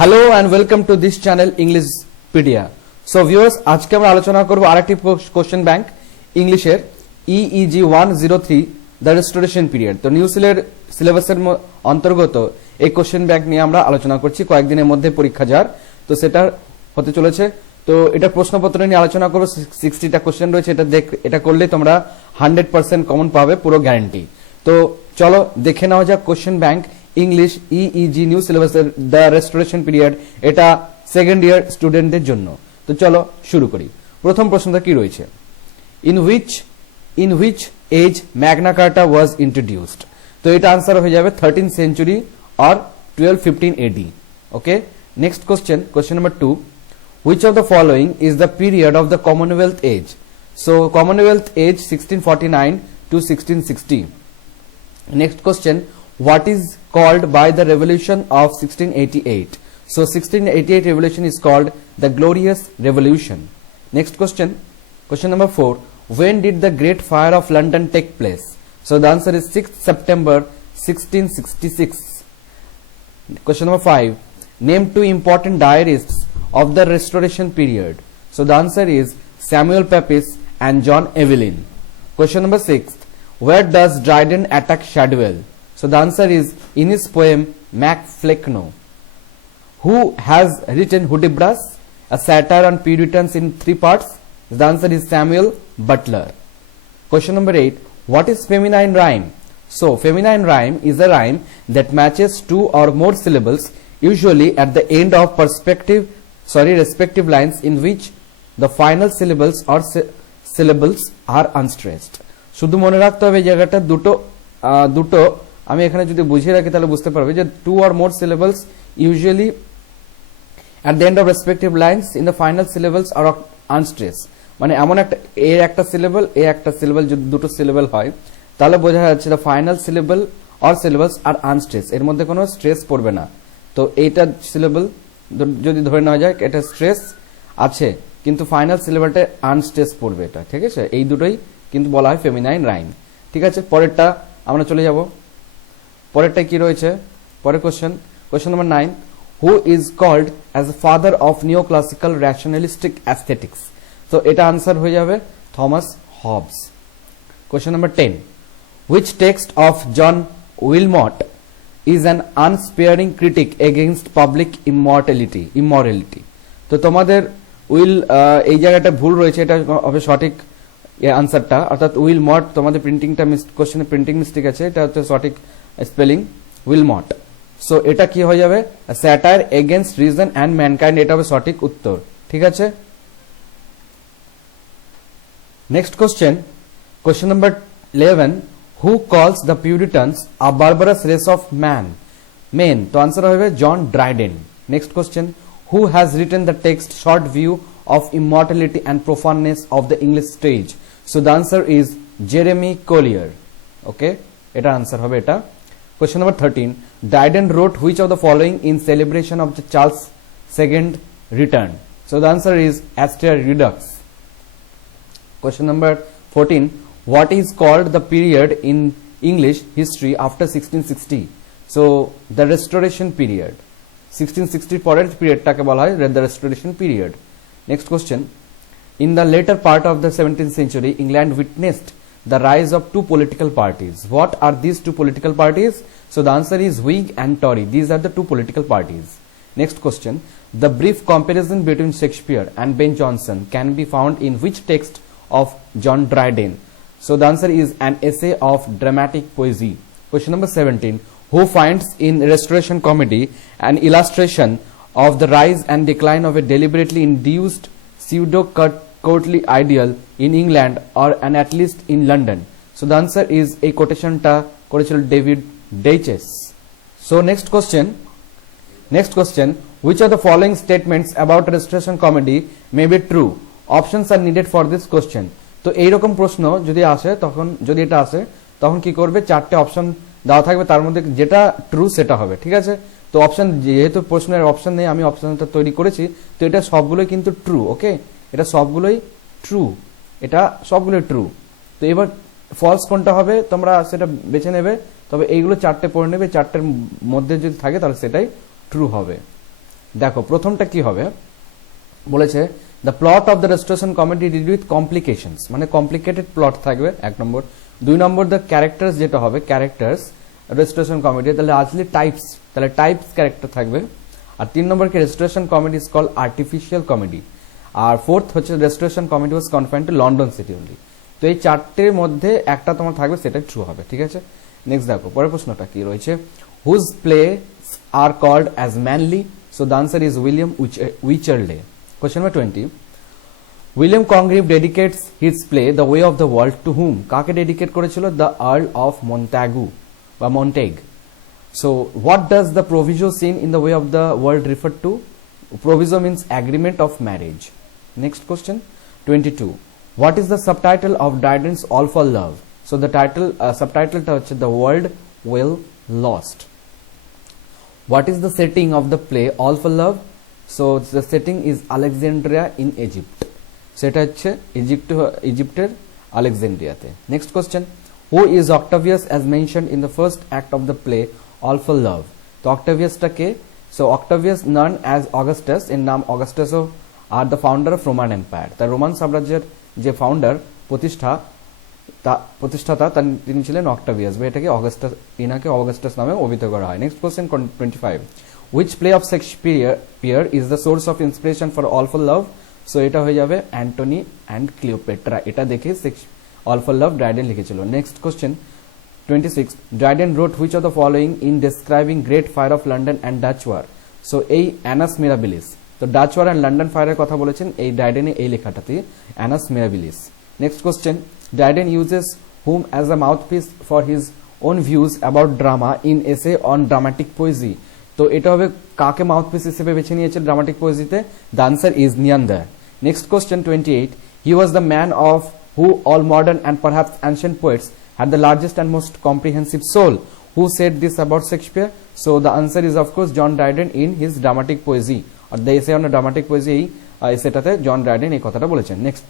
Hello and welcome to this channel Englishpedia. So viewers, আজকে আমরা আলোচনা করব আরেকটি কোশ্চেন ব্যাংক ইংলিশের ইইজি 103 দ্য রেস্টোরেশন পিরিয়ড। তো নিউ সিলেবাসের অন্তর্গত এই কোশ্চেন ব্যাংক নিয়ে আমরা আলোচনা করছি। কয়েকদিনের মধ্যে পরীক্ষা যার, তো সেটা হতে চলেছে। তো এটা প্রশ্নপত্র নিয়ে আলোচনা করবো। 60টা কোশ্চেন রয়েছে। এটা করলে তোমরা 100% কমন পাবে, পুরো গ্যারান্টি। তো চলো দেখে নেওয়া যাক question bank English EEG new সিলেবাসের দ্য রেস্টোরেশন পিরিয়ড। এটা সেকেন্ড ইয়ার স্টুডেন্টদের জন্য। তো চলো শুরু করি। প্রথম প্রশ্নটা কি রয়েছে, in which age Magna Carta was introduced. তো এটা আনসার হয়ে যাবে 13th century or 1215 AD। Okay, next question number 2, which of the following is the period of the Commonwealth age? So Commonwealth age 1649 to 1660. Next question, what is called by the revolution of 1688? So 1688 revolution is called the Glorious Revolution. Next question number 4, when did the Great Fire of London take place? So the answer is 6th September 1666. Question number 5, name two important diarists of the Restoration period. So the answer is Samuel Pepys and John Evelyn. Question number 6, where does Dryden attack Shadwell? So the answer is in his poem Mac Flecknoe. Who has written Hudibras, a satire on Puritans in 3 parts? The answer is Samuel Butler. Question number 8, what is feminine rhyme? So feminine rhyme is a rhyme that matches 2 or more syllables, usually at the end of respective lines in which the final syllables are unstressed. শুধু মনে রাখতে হবে এই জায়গাটা দুটো আমি এখানে যদি বুঝিয়ে রাখি তাহলে বুঝতে পারবে যে 2 or more syllables usually at the end of respective lines in the final syllables are unstressed। মানে এমন একটা সিলেবল যদি দুটো সিলেবল হয় তাহলে বোঝা যাচ্ছে the final syllable or syllables are unstressed, এর মধ্যে কোনো স্ট্রেস পড়বে না। তো এইটা সিলেবল যদি ধরে নেওয়া যায় এটা স্ট্রেস আছে কিন্তু ফাইনাল সিলেবলটা আনস্ট্রেস পড়বে, এটা ঠিক আছে। এই দুটোই কিন্তু বলা হয় ফেমিনাইন রাইম। ঠিক আছে, পরেরটা আমরা চলে যাব। পরেরটা কি রয়েছে, পরের question number 9, who is called as a father of neo classical rationalistic aesthetics. তো এটা আনসার হয়ে যাবে Thomas Hobbes. Question number 10, which text of John Wilmot is an unsparing critic against public immorality? তো তোমাদের এই জায়গাটা ভুল রয়েছে, এটা হবে সঠিক আনসারটা, অর্থাৎ উইলমট। তোমাদের কোশ্চেনে প্রিন্টিং মিস্টেক আছে, এটা হচ্ছে সঠিক স্পেলিং উইলমট। সো এটা কি হয়ে যাবে satire against reason and mankind, এটা হবে সঠিক উত্তর। ঠিক আছে, next question number 11, who calls the Puritans a barbarous race of men? তো আনসার হবে John Dryden. Next question, who has written the text short view of immortality and profaneness of the English stage? So the answer is Jeremy Collier. Okay, এটা answer হবে এটা। Question number 13, Dryden wrote which of the following in celebration of the Charles II return? So the answer is Aster Redux. Question number 14, what is called the period in English history after 1660? So the Restoration period. 1660 পরের পিরিয়ডটাকে বলা হয় the Restoration period. Next question, in the later part of the 17th century England witnessed the rise of 2 political parties. What are these 2 political parties? So the answer is Whig and Tory. These are the 2 political parties. Next question, the brief comparison between Shakespeare and Ben Jonson can be found in which text of John Dryden? So the answer is an essay of dramatic poesy. Question number 17, who finds in Restoration comedy an illustration of the rise and decline of a deliberately induced pseudo-courtly ideal in England or at least in London? So the answer is a quotationটা করেছিল David ডেইচেস। So next question, which of the following statements about Restoration comedy may be true? Options are needed for this question. তো এইরকম প্রশ্ন যদি এটা আসে তখন কি করবে, 4টে অপশন দেওয়া থাকবে, তার মধ্যে যেটা ট্রু সেটা হবে। ঠিক আছে, তো অপশন যেহেতু প্রশ্নের অপশন নেই আমি অপশনটা তৈরি করেছি, তো এটা সবগুলোই কিন্তু ট্রু। ওকে, এটা সবগুলোই ট্রু। তো এবার ফলস কোনটা হবে তোমরা সেটা বেছে নেবে, তবে এইগুলো 4টে পড়ে নেবে, 4টের মধ্যে যদি থাকে তাহলে সেটাই ট্রু হবে। দেখো প্রথমটা কি হবে বলেছে the plot of the restoration comedy did with complications, মানে কমপ্লিকেটেড প্লট থাকবে এক নম্বর। দুই নম্বর দ্য ক্যারেক্টার্স, যেটা হবে ক্যারেক্টার্স রেস্টোরেশন কমেডি, তাহলে লার্জলি টাইপস, তাহলে টাইপস ক্যারেক্টার থাকবে। আর তিন নম্বর কি restoration comedy is called artificial comedy. আর ফোর্থ হচ্ছে restoration comedy was confined to London city only. তো এই চারটের মধ্যে একটা তোমার থাকবে, সেটা ট্রু হবে, ঠিক আছে। নেক্সট দেখো পরের প্রশ্নটা কি রয়েছে, whose play are called as manly, so the answer is William Wycherley. Question number 20, William Congreve dedicates his play the way of the world to whom, কাকে ডেডিকেট করেছিল? দ্য আর্ল অফ মন্টাগু বা Montague. So what does the proviso seen in the way of the world refer to? Proviso means agreement of marriage. Next question 22, what is the subtitle of Dryden's All for Love? So the title subtitle ta hocche The World Well Lost. What is the setting of the play All for Love? So the setting is Alexandria in Egypt. So eta hocche Egypter Alexandria te. Next question, who is Octavius as mentioned in the first act of the play All for Love? তো অক্টাভিয়াসটা কে? So Octavius known as Augustus, এর নাম অগাস্টাসও, আর the founder of Roman empire, তার Roman সাম্রাজ্যের যে ফাউন্ডার প্রতিষ্ঠাতা তিনি ছিলেন অক্টাভিয়াস, বা এটাকে ইনাকে অগাস্টাস নামে অভিহিত করা হয়। Next question 25, which play of Shakespeare is the source of inspiration for all for love? So এটা হয়ে যাবে অ্যান্টনি অ্যান্ড ক্লিওপেট্রা, এটা দেখে অল ফর লাভ ড্রাইডেন লিখেছিল। Next question 26, Dryden wrote which of the following in describing Great Fire of London and Dutch War? So এই Annus Mirabilis, তো Dutch war and London ফায়ারের কথা বলেছেন এই ড্রাইডেনে এই লেখাটাতে Annus Mirabilis। Next question, Dryden uses whom as a mouthpiece for his own views about drama in essay on dramatic poesy? তো এটা হবে কাকে মাউথপিস হিসেবে বেছে নিয়েছে ড্রামাটিক পোয়েজিতে? The answer is Neander. Next question 28, he was the man of who all modern and perhaps ancient poets had the largest and most comprehensive soul. Who said this about Shakespeare? So the answer is of course John Dryden in his dramatic poesy, or the essay on a dramatic poesy এই সেটাতে John Dryden এই কথাটা বলেছেন। Next,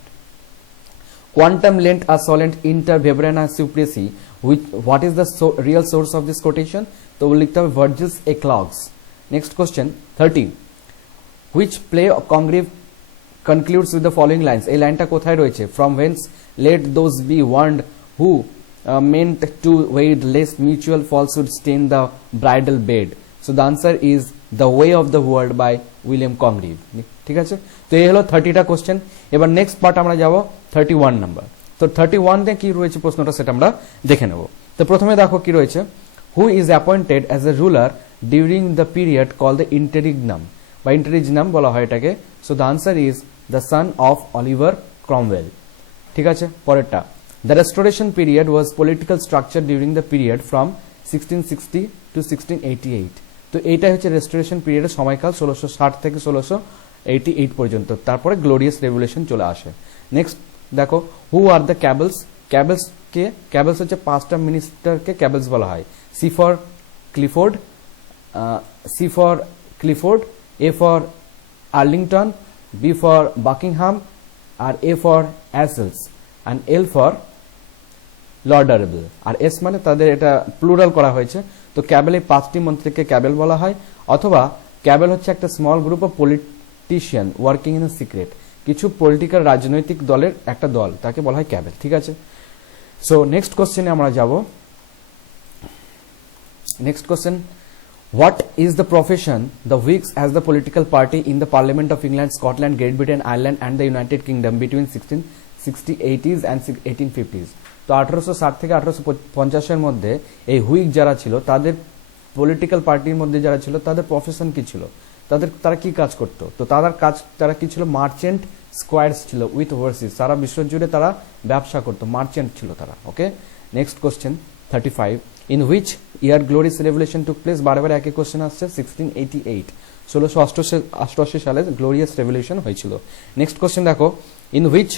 quantum lent a solent inter Vebrana supresi, which what is the real source of this quotation? তো লিখতে হবে Virgil's Eclogues। Next question 30, which play Congreve concludes with the following lines? এই লাইনটা কোথায় রয়েছে? From whence let those be warned who meant to wade lest mutual falsehood stain the bridal bed? So the answer is The Way of the World by William Congreve। ঠিক আছে, তো এই হলো 30টা question. এবার নেক্সট পার্ট আমরা যাব 31 number. তো 31 তে কি রয়েছে প্রশ্নটা সেটা আমরা দেখে নেব। তো প্রথমে দেখো কি রয়েছে, who is appointed as a ruler during the period call the interregnum বা ইন্টারিগনাম বলা হয় এটাকে। So the answer is the son of Oliver Cromwell. ঠিক আছে, পরেরটা, the restoration period was political structure during the period from 1660 to 1688। তো এইটাই হচ্ছে রেস্টোরেশন পিরিয়ডের সময়কাল 1660 থেকে 1688 পর্যন্ত, তারপরে গ্লোরিয়াস রেভলিউশন চলে আসে। নেক্সট দেখো, who are the cabals? Cabals কে? ক্যাবেলস হচ্ছে পাঁচটা মিনিস্টারকে ক্যাবেলস বলা হয়। C for Clifford, A for Arlington, B for Buckingham, আর A for Ashley, and L for Lauderdale. আর এস মানে তাদের এটা প্লুরাল করা হয়েছে। তো ক্যাবেল এই পাঁচটি মন্ত্রীকে ক্যাবেল বলা হয়, অথবা ক্যাবেল হচ্ছে একটা small group of politician working in a secret, কিছু পলিটিক্যাল রাজনৈতিক দলের একটা দল, তাকে বলা হয় ক্যাবেল। ঠিক আছে, সো নেক্সট কোশ্চেনে আমরা যাব। Next question, what is the profession the Whigs as the political party in the Parliament of England, Scotland, Great Britain, Ireland and the United Kingdom between 1680s and 1850s? তো 1860 থেকে 1850 এর মধ্যে এই Whig যারা ছিল, তাদের পলিটিক্যাল পার্টির মধ্যে যারা ছিল, তাদের প্রফেশন কি ছিল, তারা কি কাজ করতো? তো তারা কি ছিল? মার্চেন্ট স্কোয়ার্স ছিল উইথ হর্সেস। সারা বিশ্ব জুড়ে তারা ব্যবসা করতো, মার্চেন্ট ছিল তারা। Okay, next question 35, in which year Glorious Revolution took place? বারবার একই কোশ্চেন আসছে। 1688, 1688 সালে গ্লোরিয়াস রেভলিউশন হয়েছিল। নেক্সট কোশ্চেন দেখো, in which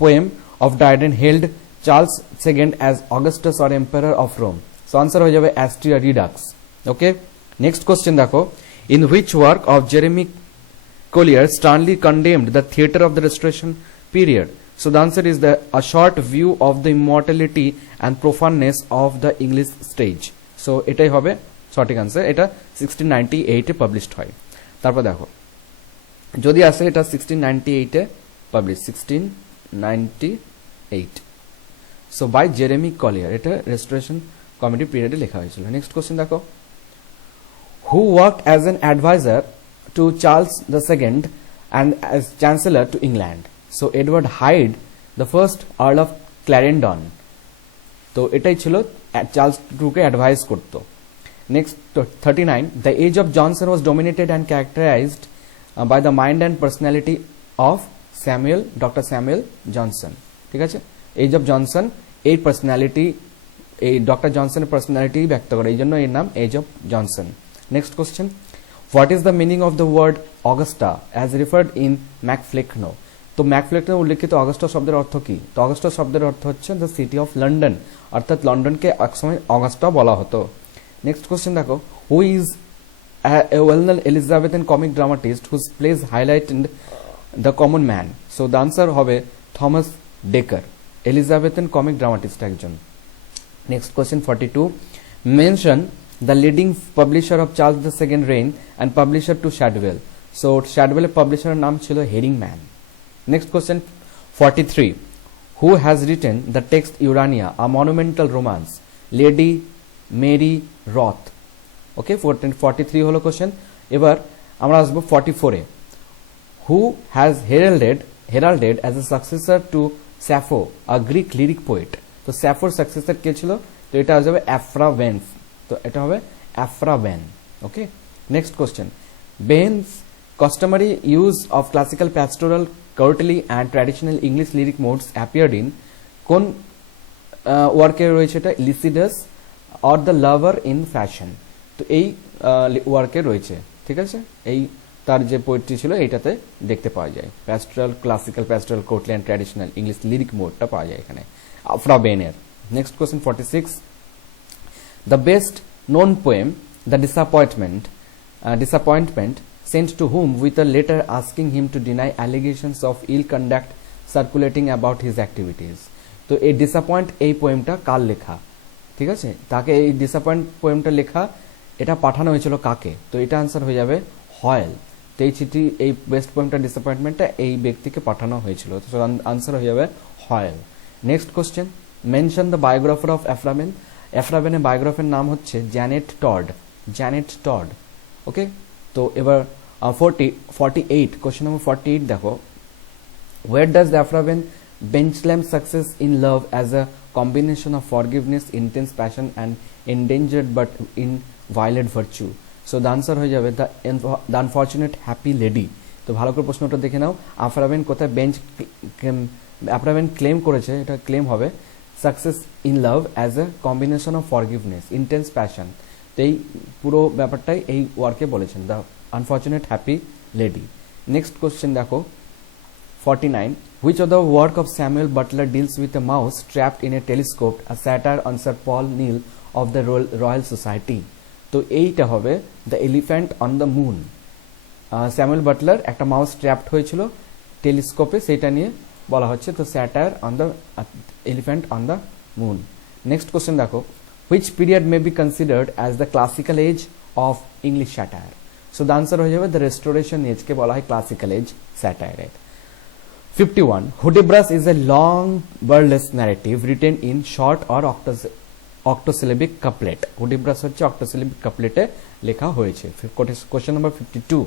poem of Dryden held Charles II as Augustus or Emperor of Rome? So answer হয়ে যাবে Astrea Redux। Okay, next question দেখো, in which work of Jeremy Collier sternly condemned the theatre of the Restoration period? So the answer is a short view of the immortality and profaneness of the English stage। So এটাই হবে সঠিক answer. এটা 1698 এ published হয়। তারপর দেখো যদি আসে এটা 1698 এ publish 1698 so by Jeremy Collier, এটা রেস্টোরেশন কমিটি পিরিয়ডে লেখা হয়েছিল। নেক্সট কোশ্চেন দেখো, who worked as an adviser to Charles the second and as chancellor to England? So Edward Hyde the first earl of Clarendon, তো এটাই ছিল Charles টুকে advice করতো। Next 39, the age of Johnson was dominated and characterised by the mind and personality of doctor Samuel Johnson. ঠিক আছে, age of Johnson এই personality, এই doctor জনসনের পার্সোনালিটি ব্যক্ত করে, এই জন্য এর নাম age of Johnson. Next question, what is the meaning of the word Augusta as referred in MacFlecknoe? তো ম্যাকফ্লেকনো উল্লেখিত অগাস্টা শব্দের অর্থ কি? তো অগাস্টা শব্দের অর্থ হচ্ছে দ্য সিটি অফ লন্ডন, অর্থাৎ লন্ডনকে একসময় অগাস্টা বলা হতো। নেক্সট কোশ্চেন দেখো, who is a well-known Elizabethan comic dramatist whose plays highlighted the common man? So the answer হবে Thomas Dekker, Elizabethan comic dramatist একজন। Next question 42, mention the leading publisher of Charles the second reign and publisher to Shadwell. So শ্যাডওয়েলের পাবলিশারের নাম ছিল Herringman. Next question 43, who has written the text Urania a monumental romance? Lady Mary Wroth. Okay, 43 হলো question. এবার আমরা আসবো 44-এ, who has heralded as a successor to Sappho a Greek lyric poet? তো স্যাফোর সাকসেসর কে ছিল? তো এটা হয়ে যাবে অ্যাফ্রাভেন্স, তো এটা হবে Aphra Behn. Okay, next question, Behn's customary use of classical pastoral courtly and traditional English lyric modes appeared in কোন ওয়ার্কে রয়েছে? এটা Lycidas or the lover in fashion, তো এই ওয়ার্কে রয়েছে। ঠিক আছে, এই তার যে পোয়েট্রি ছিল এইটাতে দেখতে পাওয়া যায়, pastoral classical pastoral courtly and traditional English lyric মোডটা পাওয়া যায় এখানে আফ্রাবেনের। Next question 46, the best known poem the disappointment sent to whom with a letter asking him to deny allegations of ill conduct circulating about his activities? তো এই disappoint এই পোয়েমটা কার লেখা? ঠিক আছে, তাকে এই ডিসঅ্যাপয়েন্ট পোয়েমটা লেখা, এটা পাঠানো হয়েছিল কাকে? তো এটা আনসার হয়ে যাবে হয়েল। তো এই চিঠি, এই বেস্ট পোয়েমটা ডিসঅ্যাপয়েন্টমেন্টটা এই ব্যক্তিকে পাঠানো হয়েছিল, তো আনসার হয়ে যাবে Hoyle. Next question, mention the biographer of Aphra Behn? অ্যাফ্রাবেনের বায়োগ্রাফের নাম হচ্ছে জ্যানেট টড। ওকে, তো এবার 48, কোশ্চেন নম্বর 48 দেখো, ওয়ার ডাজ দ্য অ্যাফ্রাবেন বেঞ্চল্যাম success in love as a combination of forgiveness, intense passion and endangered but inviolate virtue? So the answer হয়ে যাবে the unfortunate happy lady। তো ভালো করে প্রশ্নটা দেখে নাও, আফ্রাবেন কোথায় আফ্রাবেন ক্লেম করেছে, এটা ক্লেম হবে success in love as a combination of forgiveness, intense passion. তো এই পুরো ব্যাপারটাই এই ওয়ার্কে বলেছেন, the unfortunate happy lady. Next question দেখো 49, which of the work of Samuel Butler deals with a mouse trapped in a telescope, a satire on Sir Paul Neal of the Royal Society? তো এইটা হবে the elephant on the moon. Samuel Butler একটা mouse trapped হয়েছিল টেলিস্কোপে, সেটা নিয়ে বলা হচ্ছে, তো satire on the elephant on the moon. Next question দেখো, which period may be considered as the classical age of English satire? So the answer হয়ে যাবে দ্য রেস্টোরেশন এজ কে বলা হয় classical age স্যাটায়ারের। 51, Hudibras is a long burlesque narrative written in short or octosyllabic couplet. Hudibras হচ্ছে octosyllabic couplet-এ লেখা হয়েছে। Question number 52,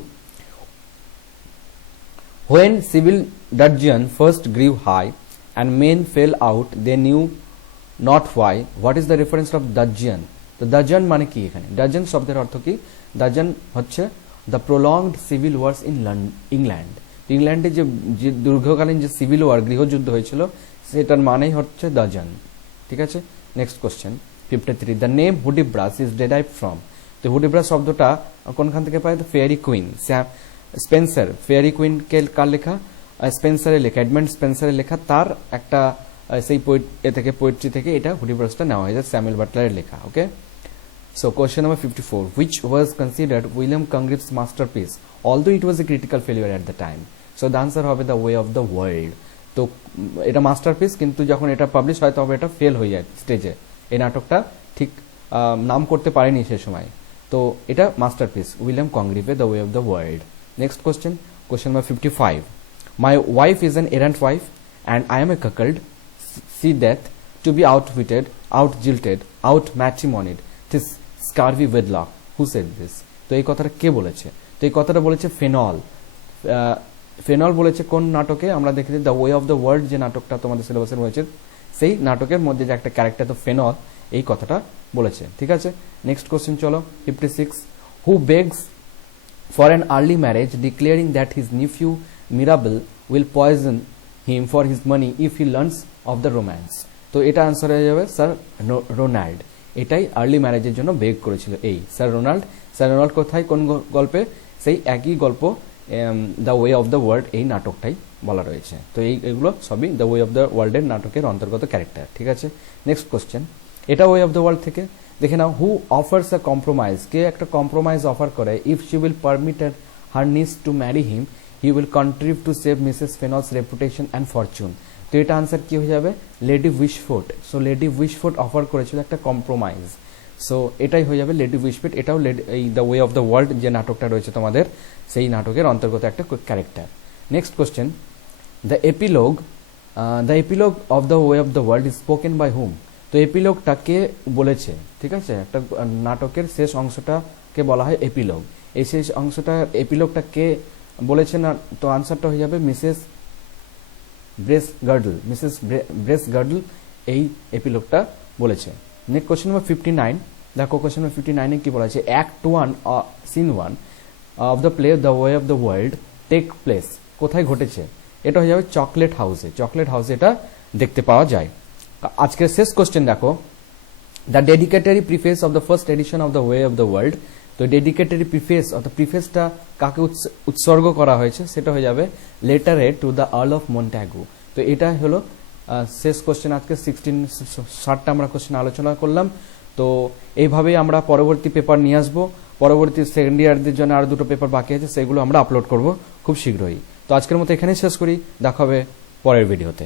when civil dudgeon first grew high and men fell out they knew not why, what is the reference of dudgeon? তো dudgeon মানে কি? এখানে dudgeon শব্দের অর্থ কি? dudgeon হচ্ছে the prolonged civil wars in England। ইংল্যান্ডে যে দীর্ঘকালীন যে সিভিল ওয়ার, গৃহযুদ্ধ হয়েছিল, সেটার মানেই হচ্ছে দাজন। ঠিক আছে, next question 53, the name Hudibras is derived from? তো হুডিব্রাস শব্দটা কোনখান থেকে পাই? Faerie Queene, Spenser. Faerie Queene কে কার লেখা? স্পেন্সারের লেখা, এডমন্ড স্পেন্সারের লেখা, তার একটা সেই পোয়েট্রি থেকে এটা হুডিব্রাসটা নেওয়া হয়েছে, স্যামুয়েল বাটলারের লেখা। Okay, so question number 54, which was considered William Congreve's masterpiece although it was a critical failure at the time? So the answer হবে the way of the world. তো এটা মাস্টারপিস, কিন্তু যখন এটা পাবলিশ হয় তবে এটা ফেল হয়ে যায় স্টেজে। এই নাটকটা ঠিক নাম করতে পারেনি সে সময়। তো এটা মাস্টারপিস, উইলিয়াম কংগ্রিভে the way of the world. Next question, question number 55, my wife is an errant wife and I am a cuckold, see death to be outwitted, out jilted, out matrimonied, this scurvy wedlock, who said this? তো এই কথাটা কে বলেছে? তো এই কথাটা বলেছে phenol. Phenol বলেছে কোন নাটকে? আমরা দেখেছি the way of the world যে নাটকটা তোমাদের সিলেবাসে রয়েছে, সেই নাটকের মধ্যে যে একটা ক্যারেক্টার তো ফেনল এই কথাটা বলেছে। ঠিক আছে, নেক্সট কোশ্চেন চলো 56, who begs for an early marriage declaring that his nephew Mirabell will poison him for his money if he learns of the romance? তো এটা আনসার হয়ে যাবে স্যার রোনাল্ড। এটাই আর্লি ম্যারেজের জন্য বেগ করেছিল এই স্যার রোনাল্ড। স্যার রোনাল্ড কোথায়, কোন গল্পে? সেই একই গল্প the way of the world এই নাটকটাই বলা রয়েছে। তো এইগুলো সবই দ্য ওয়ে অফ দ্য ওয়ার্ল্ডের নাটকের অন্তর্গত ক্যারেক্টার। ঠিক আছে, নেক্সট কোশ্চেন, এটা ওয়ে অফ দ্য ওয়ার্ল্ড থেকে। দেখে নাও, হু অফার্স আ কম্প্রোমাইজ? কে একটা কম্প্রোমাইজ অফার করে? ইফ শি উইল পারমিটেড হার নিস to marry him he will contribute to save Mrs phenols reputation and Fortune. তো এটা আনসার কি হয়ে যাবে? Lady Wishfort. So lady Wishfort offer করেছিল একটা কম্প্রোমাইজ, সো এটাই হয়ে যাবে লেডি উইশফোর্ড। এটাও এই the way of the world যে নাটকটা রয়েছে তোমাদের, সেই নাটকের অন্তর্গত একটা character. Next question, the epilogue of the way of the world is spoken by whom? তো এপিলগটা কে বলেছে? ঠিক আছে, একটা নাটকের শেষ অংশটাকে বলা হয় এপিলগ। এই শেষ অংশটা এপিলগটা কে বলেছে না? তো আনসারটা হয়ে যাবে Mrs Bracegirdle. Mrs Bracegirdle এই এপিলগটা বলেছে। নেক্সট কোশ্চেন নাম্বার 59, দেখো কোশ্চেন নাম্বার 59 কি বলা আছে? Act 1 scene 1 of the play the way of the world take place কোথায় ঘটেছে? এটা হয়ে যাবে চকলেট হাউসে। চকলেট হাউসে এটা দেখতে পাওয়া যায়। আজকের শেষ কোশ্চেন দেখো, the dedicatory preface of the first edition of the way of the world. তো ডেডিকেটরি প্রিফেস অর্থাৎ প্রিফেসটা কাকে উৎসর্গ করা হয়েছে? সেটা হয়ে যাবে লেটারে টু দ্য আর্ল অফ মন্ট্যাগু। তো এটা হলো শেষ কোশ্চেন। আজকে 60টা আমরা কোশ্চেন আলোচনা করলাম। তো এইভাবেই আমরা পরবর্তী পেপার নিয়ে আসবো। পরবর্তী সেকেন্ড ইয়ারদের জন্য আর দুটো পেপার বাকি আছে, সেগুলো আমরা আপলোড করব খুব শীঘ্রই। তো আজকের মতো এখানেই শেষ করি, দেখা হবে পরের ভিডিওতে।